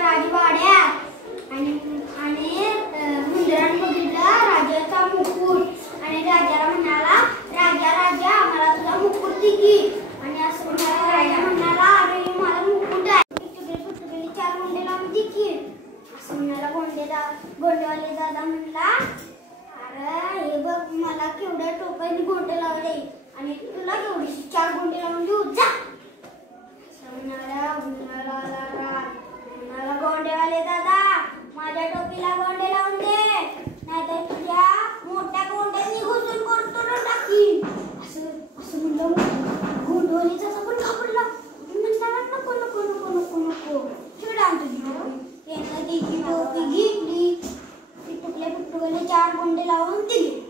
राजवाड्यात आणि मुंदराने बघितलं राजाचा मुकुट आणि राजाला म्हणाला, राजा राजा मला तुझा मुकुट दे की. आणि असं राजा म्हणाला, अरे मला मुकुट आहे, तुकडे 4 गोंडे लावून दे की. असं म्हणाला गोंडेवाले दादा म्हणला, अरे हे बघ मला केवढ्या टोकाने गोंडे लावले आणि तुला केवढी 4 गोंडे लावून देऊ जा. म्हणाला गोंडेवाले दादा माझ्या टोपीला गोंडे लावून दे, नाहीतर तुझ्या मोठ्या गोंड्यानी घुसून करतो ना टाकी. असं म्हणलं. गोंडवालीचा पण घाबरला. म्हणाला नको नको नको नको नको चिडा तुझी टोपी. त्यानं ती टोपी घेतली, ती तुकडे 4 गोंडे लावून दिली.